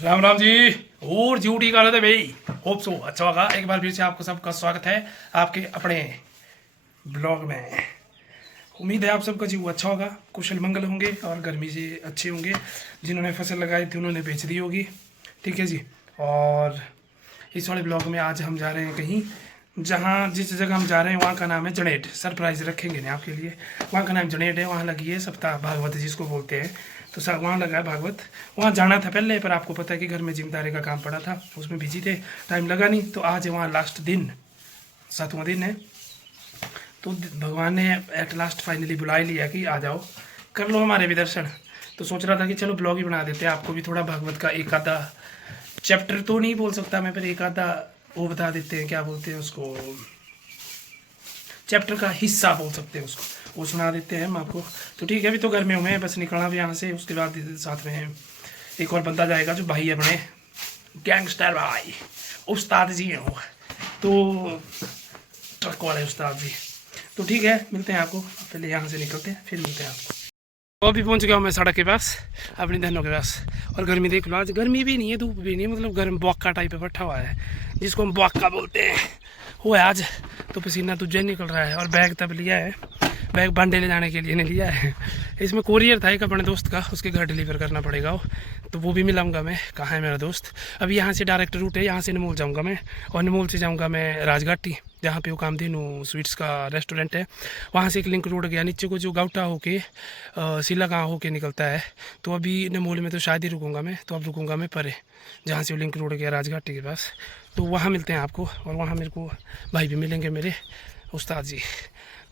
राम राम जी। और ड्यूटी का थे भाई। होप सो अच्छा होगा। एक बार फिर से आपको सबका स्वागत है आपके अपने ब्लॉग में। उम्मीद है आप सबका जीव अच्छा होगा, कुशल मंगल होंगे और गर्मी से अच्छे होंगे। जिन्होंने फसल लगाई थी उन्होंने बेच दी होगी। ठीक है जी। और इस वाले ब्लॉग में आज हम जा रहे हैं कहीं, जहाँ जिस जगह हम जा रहे हैं वहाँ का नाम है जनेट। सरप्राइज रखेंगे ना आपके लिए। वहाँ का नाम जनेट है। वहाँ लगी है सप्ताह भागवत जिसको बोलते हैं, तो सर वहाँ लगा है भागवत। वहाँ जाना था पहले, पर आपको पता है कि घर में जिम्मेदारी का काम पड़ा था, उसमें बिजी थे, टाइम लगा नहीं। तो आज है वहाँ लास्ट दिन, 7वां दिन है। तो भगवान ने एट लास्ट फाइनली बुला ही लिया कि आ जाओ कर लो हमारे भी दर्शन। तो सोच रहा था कि चलो ब्लॉग ही बना देते हैं, आपको भी थोड़ा भागवत का एक आधा चैप्टर तो नहीं बोल सकता मैं, पर एक आधा वो बता देते हैं, क्या बोलते हैं उसको, चैप्टर का हिस्सा बोल सकते हैं उसको, वो सुना देते हैं हम आपको। तो ठीक है, अभी तो घर में हूँ, बस निकलना भी यहाँ से। उसके बाद साथ में एक और बंदा जाएगा जो भाई अपने गैंगस्टर भाई उस्ताद जी हैं वो, तो ट्रक वाले उस्ताद जी। तो ठीक है, मिलते हैं आपको। पहले यहाँ से निकलते हैं फिर मिलते हैं आपको। तो अभी पहुँच गया हूँ मैं सड़क के पास, अपनी धनों के पास। और गर्मी देख लो, आज गर्मी भी नहीं है, धूप भी नहीं है, मतलब गर्म बॉक्का टाइप पे बैठा हुआ है, जिसको हम बॉक्का बोलते हैं, वो है आज। तो पसीना तुझे निकल रहा है। और बैग तब लिया है, बैग बांडे ले जाने के लिए नहीं लिया है। इसमें कोरियर था एक अपने दोस्त का, उसके घर डिलीवर करना पड़ेगा वो, तो वो भी मिलाऊंगा मैं। कहाँ है मेरा दोस्त? अभी यहाँ से डायरेक्ट रूट है, यहाँ से नमूल जाऊँगा मैं, और नमूल से जाऊँगा मैं राजघाटी, जहाँ पे वो कामधेनु स्वीट्स का रेस्टोरेंट है। वहाँ से एक लिंक रोड गया नीचे को, जो गाउटा होके सिला गाँव होके निकलता है। तो अभी नमूल में तो शायद ही रुकूंगा मैं, तो अब रुकूंगा मैं परे, जहाँ से वो लिंक रोड गया राजघाटी के पास। तो वहाँ मिलते हैं आपको, और वहाँ मेरे को भाई भी मिलेंगे, मेरे उस्ताद जी।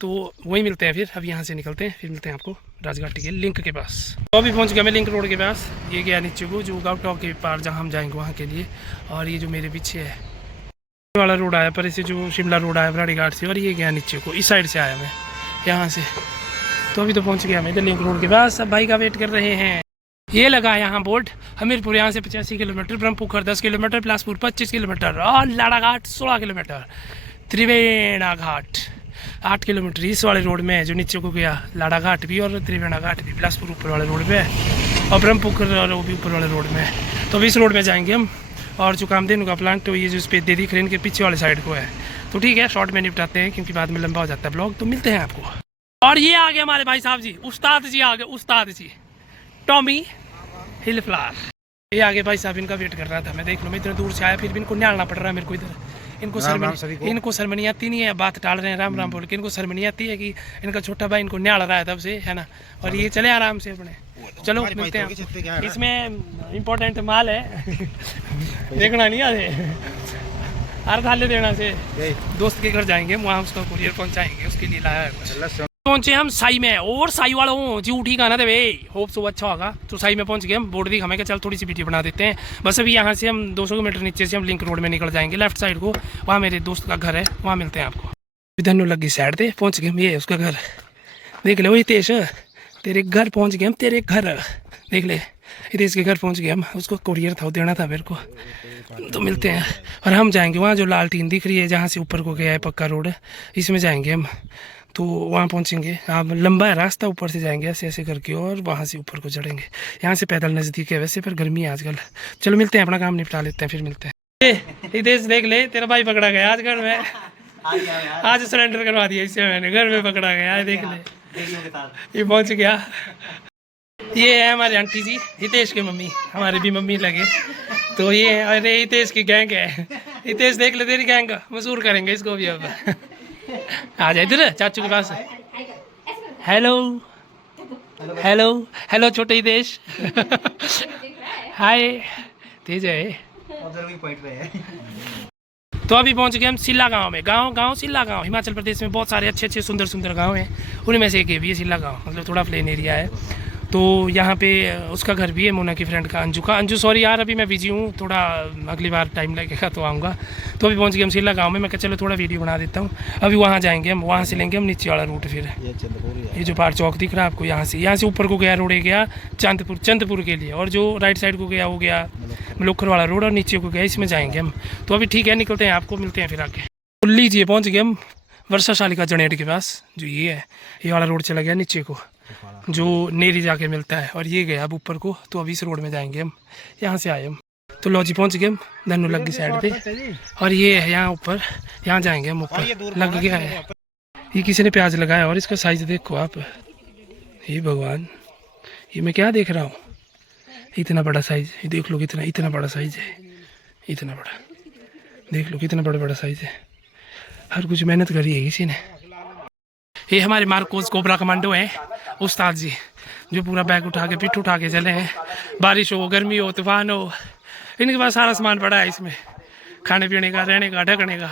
तो वहीं मिलते हैं फिर। अब यहाँ से निकलते हैं, फिर मिलते हैं आपको राजघाटी के लिंक के पास। तो अभी पहुँच गया मैं लिंक रोड के पास। ये गया नीचे को, जो गाउटा के पार जहाँ हम जाएंगे वहाँ के लिए। और ये जो मेरे पीछे है वाला रोड आया, पर इसे जो शिमला रोड आया बराड़ी घाट से, और ये गया नीचे को, इस साइड से आया मैं यहाँ से। तो अभी तो पहुँच गया मैं इधर लिंक रोड के पास। सब भाई का वेट कर रहे हैं। ये लगा है यहाँ बोर्ड, हमीरपुर यहाँ से 85 kilometre, Brahmpukhar 10 kilometre, Bilaspur 25 kilometre, और लाड़ा घाट 16 किलोमीटर, त्रिवेणा घाट 8 किलोमीटर। इस वाले रोड में है जो नीचे को गया, लाड़ा घाट भी और त्रिवेणा घाट भी। बिलासपुर ऊपर वाले रोड पे है, और ब्रह्मपुखर और वो भी ऊपर वाले रोड में है। तो अभी इस रोड में जाएंगे हम। और जो कामधेनु का प्लांट, तो ये जो इस पर दे दिख रहे हैं, इनके पीछे वाले साइड को है। तो ठीक है, शॉर्ट में निपटाते हैं, क्योंकि बाद में लंबा हो जाता है ब्लॉग। तो मिलते हैं आपको। और ये आ गए हमारे भाई साहब जी, उस्ताद जी आ गए, उस्ताद जी टॉमी हिलफ्लावर। ये आगे भाई साहब, इनका वेट कर रहा था मैं। देख लो, मैं इतने दूर से आया, फिर भी इनको निहालना पड़ रहा है मेरे को इधर। इनको शर्म आती नहीं है, बात टाल रहे हैं राम राम बोल के। इनको शर्म नहीं आती है कि इनका छोटा भाई इनको निहाल रहा है तब से, है ना। और ये चले आराम से अपने। चलो मिलते हैं। इसमें इम्पोर्टेंट माल है देखना नहीं आते, हर थाले देना से। दोस्त के घर जाएंगे, वहाँ उसका कुरियर पहुँचाएंगे, उसके लिए लाया है। पहुंचे हम साई में, और साई वाला हूँ जी उठी का ना थे भाई। होप सो अच्छा होगा। तो साई में पहुंच गए हम। बोर्ड दिखा, मैं चल थोड़ी सी वीडियो बना देते हैं बस। अभी यहाँ से हम 200 मीटर नीचे से हम लिंक रोड में निकल जाएंगे, लेफ्ट साइड को। वहाँ मेरे दोस्त का घर है, वहाँ मिलते हैं आपको। धनु लगी साइड पे पहुँच गए हम, ये उसका घर देख ले। वही तेज तेरे घर पहुँच गए हम, तेरे घर देख ले। हितेश के घर पहुँच गए हम, उसको कोरियर था, देना था मेरे को। तो मिलते हैं। और हम जाएंगे वहाँ जो लाल टीन दिख रही है, जहाँ से ऊपर को गया है पक्का रोड, इसमें जाएंगे हम। तो वहाँ पहुँचेंगे। हाँ, लंबा है रास्ता, ऊपर से जाएंगे ऐसे ऐसे करके, और वहाँ से ऊपर को चढ़ेंगे। यहाँ से पैदल नज़दीक है वैसे, पर गर्मी है आजकल। चलो मिलते हैं, अपना काम निपटा लेते हैं, फिर मिलते हैं। हितेश देख ले, तेरा भाई पकड़ा गया आज घर में। आज सरेंडर करवा दिया इससे, मैंने घर में पकड़ा गया, देख ले। ये पहुँच गया। ये है हमारे आंटी जी, हितेश की मम्मी, हमारी भी मम्मी लगे। तो ये अरे हितेश की गैंग है। हितेश देख ले, तेरी गैंग मशहूर करेंगे इसको भी अब। आ जाए इधर चाचू के पास। हेलो हेलो हेलो छोटे हितेश। हाय तेज है। तो अभी पहुंच गए हम सिल्ला गांव में। गांव सिल्ला गांव, हिमाचल प्रदेश में बहुत सारे अच्छे अच्छे सुंदर सुंदर गांव हैं, उनमें से एक ये भी है सिल्ला गांव। मतलब थोड़ा प्लेन एरिया है। तो यहाँ पे उसका घर भी है, मोना की फ्रेंड का, अंजू का। अंजू सॉरी यार, अभी मैं बिजी हूँ थोड़ा, अगली बार टाइम लगेगा तो आऊँगा। तो अभी पहुँच गए हम सिल्ला गांव में। मैं कहा चलो थोड़ा वीडियो बना देता हूँ। अभी वहाँ जाएंगे हम, वहाँ से लेंगे हम नीचे वाला रूट। फिर ये जो पार चौक दिख रहा है आपको, यहाँ से ऊपर को गया रोड गया चंदपुर के लिए, और जो राइट साइड को गया वो गया मलोखर वाला रोड, और नीचे को गया, इसमें जाएंगे हम। तो अभी ठीक है, निकलते हैं, आपको मिलते हैं फिर आगे। तो लीजिए पहुँच गए हम वर्षा शालिका जनेट के पास। जो ये है, ये वाला रोड चला गया नीचे को, जो नेरी जाके मिलता है, और ये गया अब ऊपर को। तो अभी इस रोड में जाएंगे हम, यहाँ से आए हम। तो लो जी पहुँच गए हम धनु लग गई साइड पे। और ये है यहाँ ऊपर, यहाँ जाएंगे हम ऊपर, लग गया है। ये किसी ने प्याज लगाया और इसका साइज देखो आप, ये भगवान, ये मैं क्या देख रहा हूँ, इतना बड़ा साइज, ये देख लो कितना, इतना बड़ा साइज है, इतना बड़ा, देख लो कितना बड़ा बड़ा साइज है। हर कुछ मेहनत करी है किसी ने। ये हमारे मार्कोस कोबरा कमांडो हैं उस्ताद जी, जो पूरा बैग उठा के पीठ उठा के चले हैं। बारिश हो, गर्मी हो, तूफान हो, इनके पास सारा सामान पड़ा है इसमें, खाने पीने का, रहने का, ढकने का।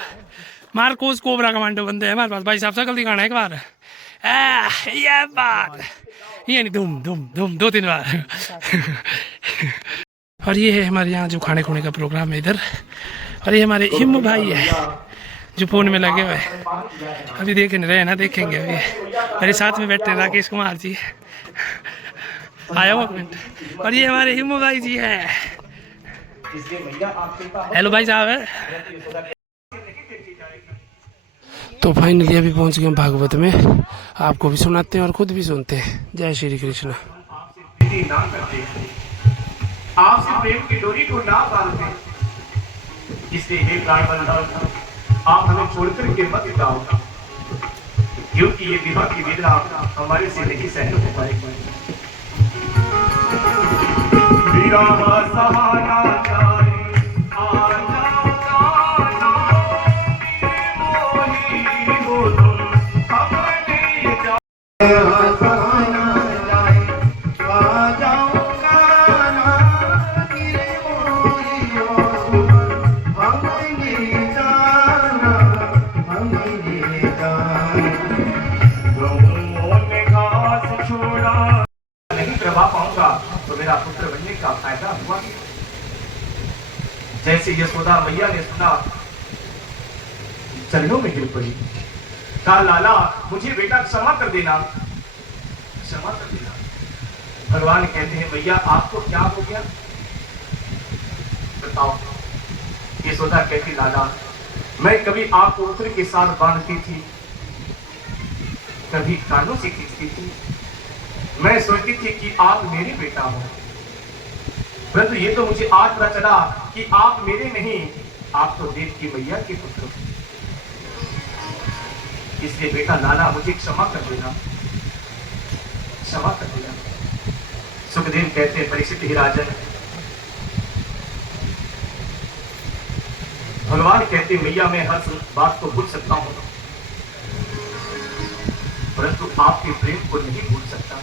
मार्कोस कोबरा कमांडो बंदे हैं हमारे पास। भाई साहब शकल दिखाना एक बार, ये बात, ये नहीं धूम धूम धूम 2-3 बार। और ये है हमारे यहाँ जो खाने खुने का प्रोग्राम है इधर। और ये हमारे हिम्मू भाई है जो फोन में लगे हुए हैं, अभी देख नहीं रहे ना, देखेंगे अभी। मेरे साथ में बैठे राकेश कुमार जी, आया वो मिनट। और ये हमारे हिम्मू भाई जी है। हेलो भाई साहब। तो फाइनली अभी पहुंच गए हम भागवत में, आपको भी सुनाते हैं और खुद भी सुनते हैं। जय श्री कृष्ण। आपसे प्रेम की डोरी को ना बांधते, इसलिए हे प्राण बंधु, आप हमें छोड़कर के मत जाओ, क्योंकि ये विवाह की वेदना हमारे से नहीं सहन हो पाएगी। विरह सहारा जाए, आ जाओ काना, मोही हो तुम, हमने जाओ। तो मेरा पुत्र बनने का फायदा हुआ। जैसे यशोदा मैया ने सुना, चरणों में गिर पड़ी, कहा लाला मुझे बेटा क्षमा कर देना, क्षमा कर देना। भगवान कहते हैं मैया आपको क्या हो गया बताओ। यशोदा कहती लाला मैं कभी आपको उतर के साथ बांधती थी, कभी कानों से खींचती थी, मैं सोचती थी कि आप मेरे बेटा हो, परंतु ये तो मुझे आज पता चला कि आप मेरे नहीं, आप तो देव की मैया के पुत्र हो। इसलिए बेटा लाला मुझे क्षमा कर देना, क्षमा कर देना। सुखदेव कहते हैं परीक्षित ही राजन, भगवान कहते मैया मैं हर बात को भूल सकता हूं, परंतु आपके प्रेम को नहीं भूल सकता।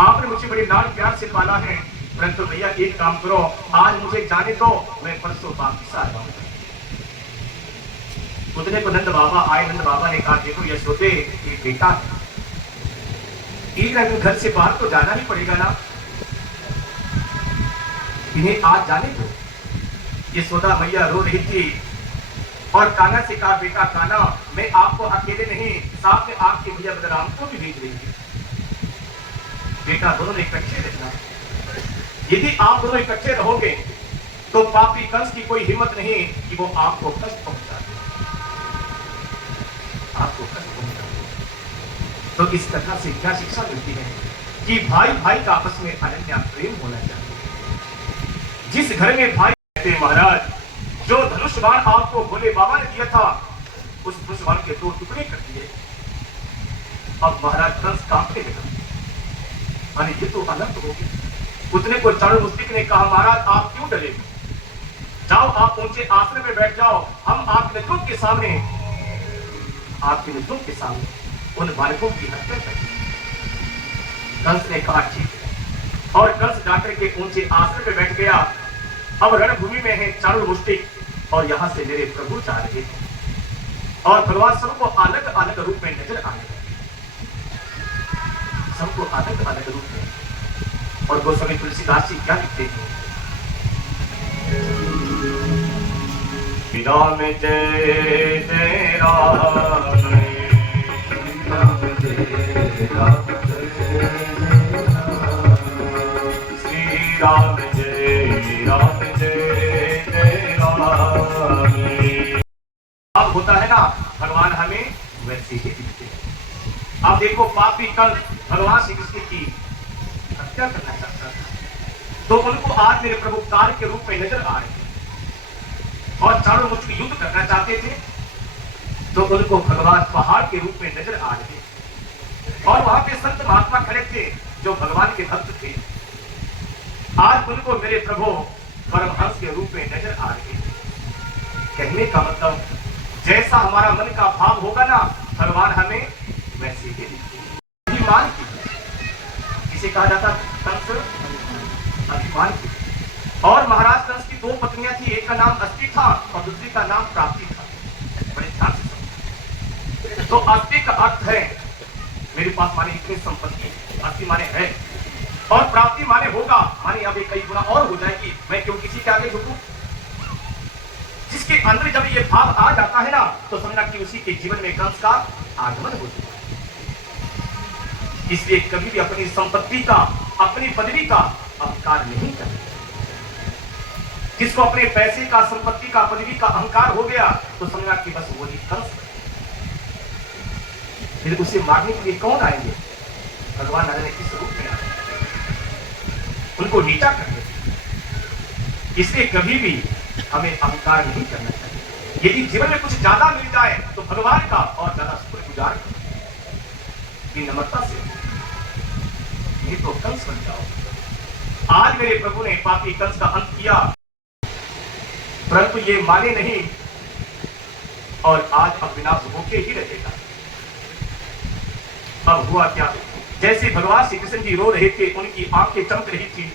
आपने मुझे बड़े लाड प्यार से पाला है, परंतु भैया एक काम करो, आज मुझे जाने दो, मैं परसों वापस आ जाऊंगा। उतने को नंद बाबा आए। नंद बाबा ने कहा देखो यशोदे ये बेटा एक घर से बाहर तो जाना ही पड़ेगा ना, इन्हें आज जाने दो। यशोदा मैया रो रही थी और कान्हा से कहा बेटा कान्हा मैं आपको अकेले नहीं, साथ में आपके भैया बलराम को भी भेज रही थी। बेटा दोनों इकट्ठे रहना, यदि आप दोनों इकट्ठे रहोगे तो पापी कंस की कोई हिम्मत नहीं कि वो आपको कष्ट पहुंचा दे, आपको कष्ट पहुंचा दे। तो इस कथा से क्या शिक्षा मिलती है कि भाई भाई का आपस में अनन्य प्रेम होना चाहिए। जिस घर में भाई कहते महाराज जो धनुष बाण आपको भोले बाबा ने दिया था, उस धनुष बाण के 2 टुकड़े कर दिए। अब महाराज कंस कांपने लगा, अरे ये तो अनंत हो गया। उतने को चाणूर मुस्तिक ने कहा महाराज आप क्यों डरे, जाओ आप ऊंचे आसन में बैठ जाओ, हम आपके मित्रों के सामने, आपके मित्रों के सामने उन बालकों की हत्या करेंगे। कंस ने कहा ठीक है, और कंस जाकर के ऊंचे आसन में बैठ गया। अब रणभूमि में है चाणूर मुस्तिक और यहां से मेरे प्रभु जा रहे हैं और भगवान सबको अलग अलग रूप में नजर आ रहे, सबको अलग अलग रूप में। और गोस्वामी तुलसीदास जी क्या लिखते हैं, राम जय जय राम, श्री राम जय राम जय जय राम। अब होता है ना भगवान हमें वैसे ही दिखते हैं। अब देखो पापी कंस भगवान श्री कृष्ण की हत्या करना चाहता था, तो उनको आज मेरे प्रभु काल के रूप में नजर आ रहे थे और चारों मुझ युद्ध करना चाहते थे, तो उनको भगवान पहाड़ के रूप में नजर आ रहे थे। और वहां पे संत महात्मा खड़े थे जो भगवान के भक्त थे, आज उनको मेरे प्रभु परमहंस के रूप में नजर आ रहे थे। कहने का मतलब, जैसा हमारा मन का भाव होगा ना, भगवान हमें वैसे ही दिखेंगे। अभिमान की, इसे कहा जाता कंस अभिमान की। और महाराज कंस की दो पत्नियां थी, एक का नाम अस्थि था और दूसरी का नाम प्राप्ति था। बड़े ध्यान से समझो। तो अस्थि का अर्थ है मेरे पास माने इतनी संपत्ति, अस्थि माने है, और प्राप्ति माने होगा, माने अब कई गुना और हो जाएगी, मैं क्यों किसी के आगे झुकूं। जिसके अंदर जब ये भाव आ जाता है ना, तो समझना कि उसी के जीवन में कंस का आगमन हो चुका है। इसलिए कभी भी अपनी संपत्ति का, अपनी पदवी का अहंकार नहीं करना। जिसको अपने पैसे का, संपत्ति का, पदवी का अहंकार हो गया, तो समझना कि बस वो ही कंस है। फिर उसे मारने के लिए कौन आएंगे? भगवान न जाने किस रूप में आएंगे, उनको नीचा करने। इसलिए कभी भी हमें अहंकार नहीं करना चाहिए। यदि जीवन में कुछ ज्यादा मिल जाए तो भगवान का और ज्यादा शुक्रगुजार की नम्रता से, ये तो कंस बन जाओ। आज मेरे प्रभु ने पापी कंस का अंत किया, परंतु ये माने नहीं, और आज अब विनाश होके ही रहेगा। अब हुआ क्या? जैसे भगवान श्री कृष्ण जी रो रहे थे, उनकी आंखें चमक रही थी,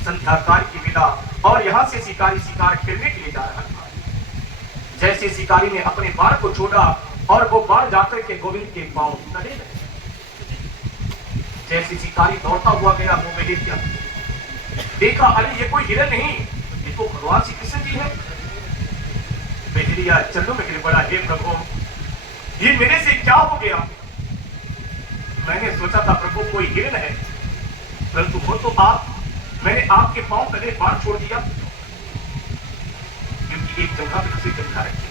संध्याकाल की विदा, और यहां से शिकारी शिकार खेलने के लिए जा रहा था। जैसे शिकारी ने अपने बाण को छोड़ा और वो बाण जाकर के गोविंद के पांव तले लगे। जैसे शिकारी दौड़ता हुआ गया, वो मैंने क्या देखा, अरे ये कोई हिरन नहीं, ये तो भगवान श्री कृष्ण जी है। बेहरिया चलो में बड़ा, हे प्रभु ये मेरे से क्या हो गया? मैंने सोचा था प्रभु कोई हिरन है, परंतु वो तो आप, मैंने आपके पांव तले बाण छोड़ दिया, क्योंकि एक जगह पे दूसरी जगह रखी।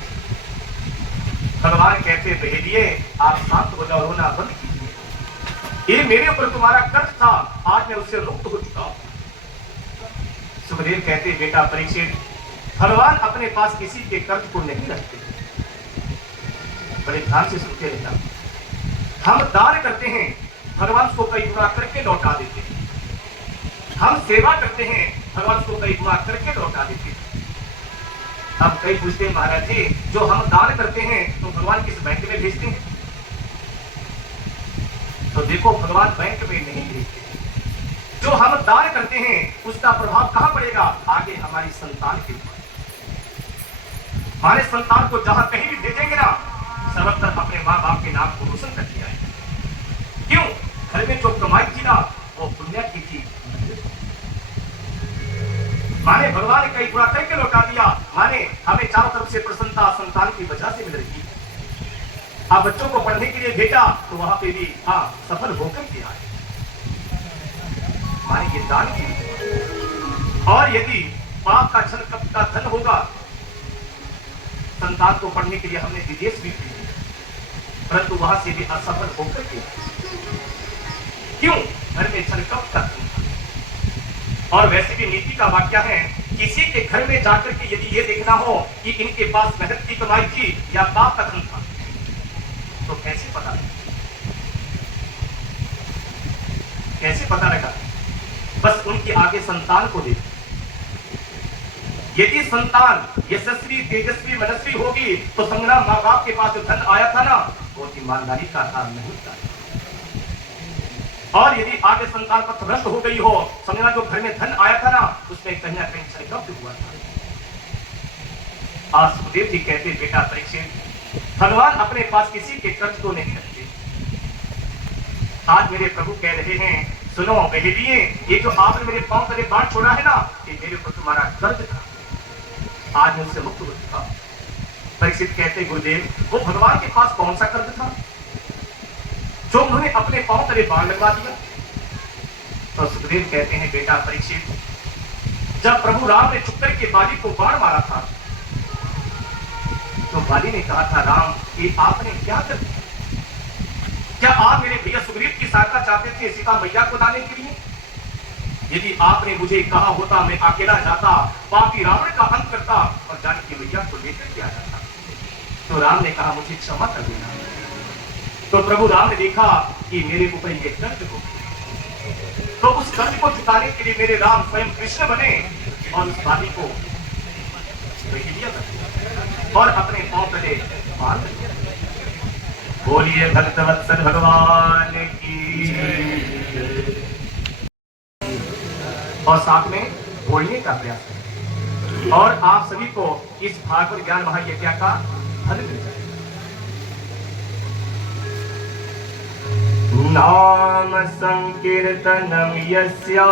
भगवान कहते बहेलिए आप शांत हो जाओ, रोना बंद कीजिए, ये मेरे ऊपर तुम्हारा कर्ज था, आज मैं उससे मुक्त हो चुका हूं। सुखदेव कहते बेटा परीक्षित, भगवान अपने पास किसी के कर्ज को नहीं रखते। बड़े ध्यान से सुनते रहना। हम दान करते हैं, भगवान उसको कई गुना करके लौटा देते हैं। हम सेवा करते हैं, भगवान को कई गुना करके लौटा देते हैं। अब कई पूछते हैं महाराज जी, जो हम दान करते हैं तो भगवान किस बैंक में भेजते हैं? तो देखो भगवान बैंक में नहीं भेजते। जो हम दान करते हैं उसका प्रभाव कहां पड़ेगा? आगे हमारी संतान के ऊपर। हमारे संतान को जहां कहीं भी भेजेंगे ना, सर्वत्र अपने माँ बाप के नाम को रोशन कर दिया है। क्यों? घर में जो कमाई थी ना, वो पुण्य की थी, माने भगवान ने कई गुना करके लौटा दिया। माने हमें चारों तरफ से प्रसन्नता संतान की वजह से मिल रही है। आप बच्चों को पढ़ने के लिए भेजा तो वहां पे भी सफल होकर के आए, माने ये दान की। और यदि पाप का छल कपट का धन होगा, संतान को पढ़ने के लिए हमने विदेश भी भेजे, परंतु वहां से भी असफल होकर के क्यों? घर में छल कपट का धन। और वैसे भी नीति का वाक्य है, किसी के घर में जाकर के यदि ये देखना हो कि इनके पास मेहनत की कमाई थी या पाप का धन था, तो कैसे पता लगा? कैसे पता लगा? बस उनके आगे संतान को देखो। यदि संतान यशस्वी तेजस्वी मनस्वी होगी तो समझना माँ बाप के पास जो धन आया था ना, वो ईमानदारी का काम नहीं था। और यदि आगे संतान पथभ्रष्ट हो गई हो, समझना जो घर में धन आया था ना, उसमें कहीं ना कहीं क्षयकब्ज हुआ था। आज सुखदेव जी कहते बेटा परीक्षित, भगवान अपने पास किसी के कर्ज को नहीं रखते। आज मेरे प्रभु कह रहे हैं, सुनो बहेलिए, ये जो आपने मेरे पांव तले बाण छोड़ा है ना, ये मेरे ऊपर तुम्हारा कर्ज था, आज मैं उससे मुक्त हो चुका। परीक्षित कहते गुरुदेव, वो भगवान के पास कौन सा कर्ज था जो उन्होंने अपने पांव तले बाण लगवा दिया? तो सुखदेव कहते हैं बेटा परीक्षित, जब प्रभु राम ने छुप करके बाली को बाण मारा था, तो बाली ने कहा था, राम ये आपने क्या कर दिया? क्या आप मेरे भैया सुग्रीव की सहायता चाहते थे सीता मैया को लाने के लिए? यदि आपने मुझे कहा होता मैं अकेला जाता, पापी रावण का अंत करता और जानकी मैया को लेकर के आ जाता। तो राम ने कहा मुझे क्षमा कर देना। तो प्रभु राम ने देखा कि मेरे ऊपर ये दर्द हो, तो उस दर्द को चुकाने के लिए मेरे राम स्वयं कृष्ण बने और उस बाली को और अपने पांव तले मार दिया। बोलिए भक्तवत्सल भगवान की जय। और साथ में बोलने का प्रयास करें और आप सभी को इस भागवत ज्ञान महायज्ञ का फल मिल जाए। नाम संकीर्तनम यस्या,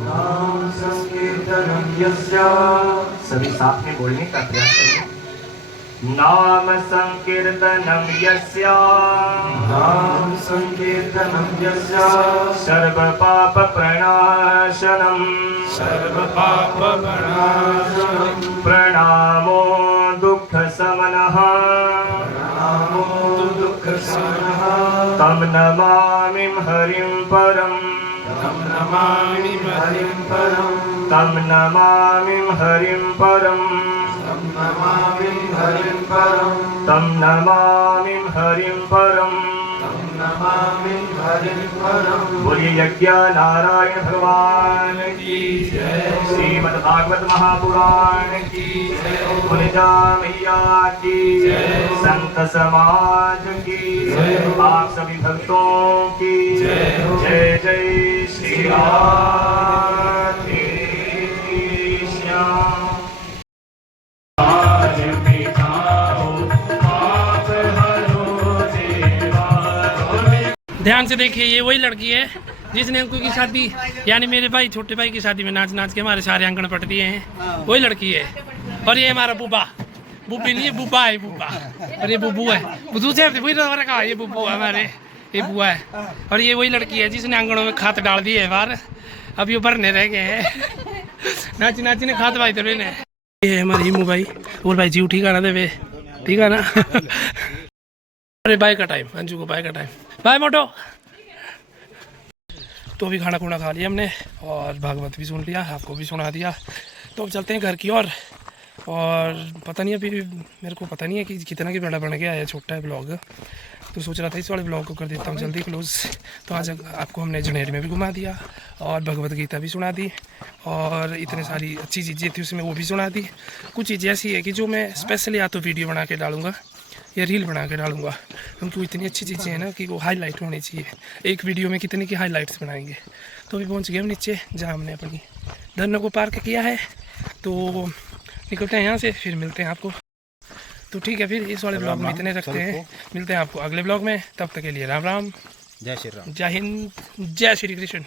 नाम संकीर्तनम यस्या, सभी साथ में बोलने का प्रयास करें। नाम संकीर्तनम यस्या, नाम संकीर्तनम यस्या, सर्व पाप प्रणाशनम, सर्व पाप प्रणाशनम, प्रणामो दुख समनः, प्रणामो दुख समनः, तम नमामि हरिं परम, तम नमामि हरिं परम, तम नमामि हरिं परम, तम नमामि हरिं परम, तम नमामि हरिं परम, तम नमामि हरिं परम। बोलिए यज्ञ नारायण भगवान की जय। श्रीमद् भागवत महापुराण की जय। गुणजा मैया की जय। संत समाज की जय। आप सभी भक्तों की जय। जय जय श्री राधे श्याम। ध्यान से देखिए, ये वही लड़की है जिसने अंकु की शादी यानी मेरे भाई छोटे भाई की शादी में नाच नाच के हमारे सारे आंगन पट दिए हैं। वही लड़की है। और ये हमारा बुब्बा, बुब्बी नहीं है, बुब्बा है, बुब्बा। और ये बुब्बू है, बुद्धू से कहा ये बुब्बू है हमारे, ये बुआ है। और ये वही लड़की है जिसने आंगनों में खाद डाल दिए है बाहर, अब ये भरने रह गए हैं। नाची नाची ने खाद भाई तेरे ने। ये हमारे हिमू भाई, बोल भाई जी ठीक है ना देवे, ठीक है ना। अरे बाय का टाइम, अंजू को बाय का टाइम, बाय मोटो। तो अभी खाना खुना खा लिया हमने और भागवत भी सुन लिया, आपको भी सुना दिया। तो अब चलते हैं घर की ओर। और पता नहीं अभी मेरे को पता नहीं है कि कितना की बड़ा बन गया है, छोटा है ब्लॉग। तो सोच रहा था इस वाले ब्लॉग को कर देता हूँ जल्दी क्लोज। तो आज आपको हमने जनेर में भी घुमा दिया और भगवत गीता भी सुना दी और इतने सारी अच्छी चीज़ें थी उसमें वो भी सुना दी। कुछ चीज़ें ऐसी है कि जो मैं स्पेशली या तो वीडियो बना के डालूँगा या रील बना के डालूंगा, क्योंकि वो इतनी अच्छी चीज़ें हैं ना कि वो हाईलाइट होनी चाहिए। एक वीडियो में कितने की हाईलाइट्स बनाएंगे। तो अभी पहुंच गए हम नीचे जहां हमने अपनी धरनों को पार्क किया है। तो निकलते हैं यहाँ से, फिर मिलते हैं आपको। तो ठीक है, फिर इस वाले ब्लॉग में इतने रखते हैं, मिलते हैं आपको अगले ब्लॉग में। तब तक के लिए राम राम, जय श्री राम, जय हिंद, जय श्री कृष्ण।